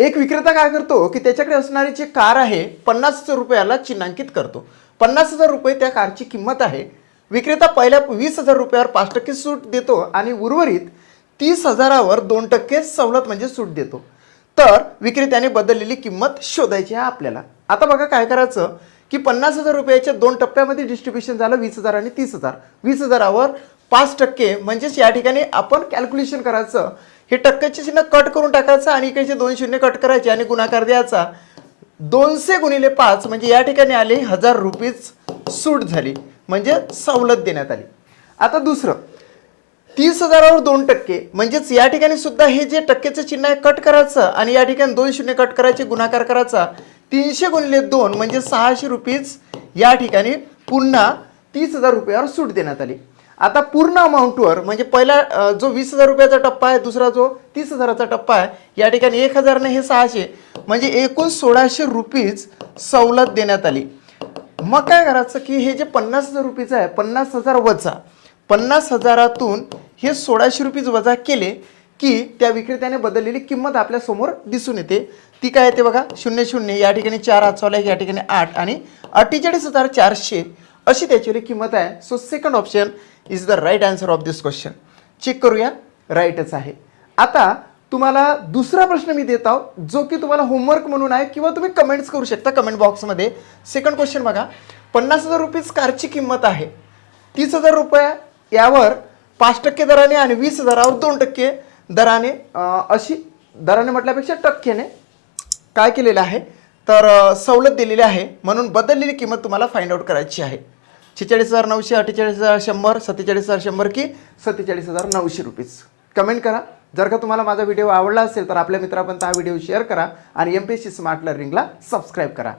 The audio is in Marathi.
एक विक्रेता काय करतो की त्याच्याकडे असणारी जी कार आहे 50,000 रुपयाला चिन्हांकित करतो. 50,000 रुपये त्या कारची किंमत आहे. विक्रेता पहिल्या 20,000 रुपयावर 5% सूट देतो आणि उर्वरित 30,000वर 2% सवलत म्हणजे सूट देतो. तर विक्रेत्याने बदललेली किंमत शोधायची आहे आपल्याला. आता बघा काय करायचं की 50,000 रुपयाच्या 2 टप्प्यामध्ये डिस्ट्रीब्युशन झालं 20,000 आणि 30,000. 20,000वर 5% म्हणजेच या ठिकाणी आपण कॅल्क्युलेशन करायचं. हे टक्क्याचे चिन्ह कट करून टाकायचं आणि इकडचे 2 शून्य कट करायचे आणि गुणाकार द्यायचा. 200 गुणिले 5 म्हणजे या ठिकाणी आले 1000 रुपीज सूट झाली म्हणजे सवलत देण्यात आली. आता दुसरं 30,000वर 2% म्हणजेच या ठिकाणी सुद्धा हे जे टक्केचं चिन्ह आहे कट करायचं आणि या ठिकाणी 2 शून्य कट करायचे गुणाकार करायचा. 300 गुणिले 2 म्हणजे 600 रुपीज या ठिकाणी पुन्हा 30,000 रुपयावर सूट देण्यात आली. आता पूर्ण अमाऊंटवर म्हणजे पहिला जो 20,000 रुपयाचा टप्पा आहे, दुसरा जो 30,000चा टप्पा आहे, या ठिकाणी 1,000 ने हे 600 म्हणजे एकूण 1,600 रुपीज सवलत देण्यात आली. मग काय करायचं की हे जे 50,000 रुपीचं आहे 50,000 वजा 50,000तून हे 1,600 रुपीज वजा केले की त्या विक्रेत्याने बदललेली किंमत आपल्या समोर दिसून येते. ती काय येते बघा 00 या ठिकाणी 4 हातचवला या ठिकाणी 8 आणि 48,400 अशी त्याची किंमत आहे. So second option is the right answer of this question. Check करूया, राईटच आहे. आता तुम्हाला दुसरा प्रश्न मी देत आहोत जो की तुम्हाला होमवर्क म्हणून आहे किंवा तुम्ही कमेंट्स करू शकता कमेंट बॉक्समध्ये. सेकंड क्वेश्चन बघा. 50,000 रुपीज कारची किंमत आहे. 30,000 रुपये यावर 5% दराने आणि 20,000वर 2% दराने अशी दराने म्हटल्यापेक्षा टक्क्याने काय केलेलं आहे तर सवलत दिलेली आहे. म्हणून बदललेली किंमत तुम्हाला फाइंड आउट करायची आहे. 46,900, 48,100, 47,100 की 47,900 रुपीज. कमेंट करा. जर का तुम्हाला माझा व्हिडिओ आवडला असेल तर आपल्या मित्रापर्यंत हा व्हिडिओ शेअर करा आणि MPSC स्मार्ट लर्निंगला सबस्क्राईब करा.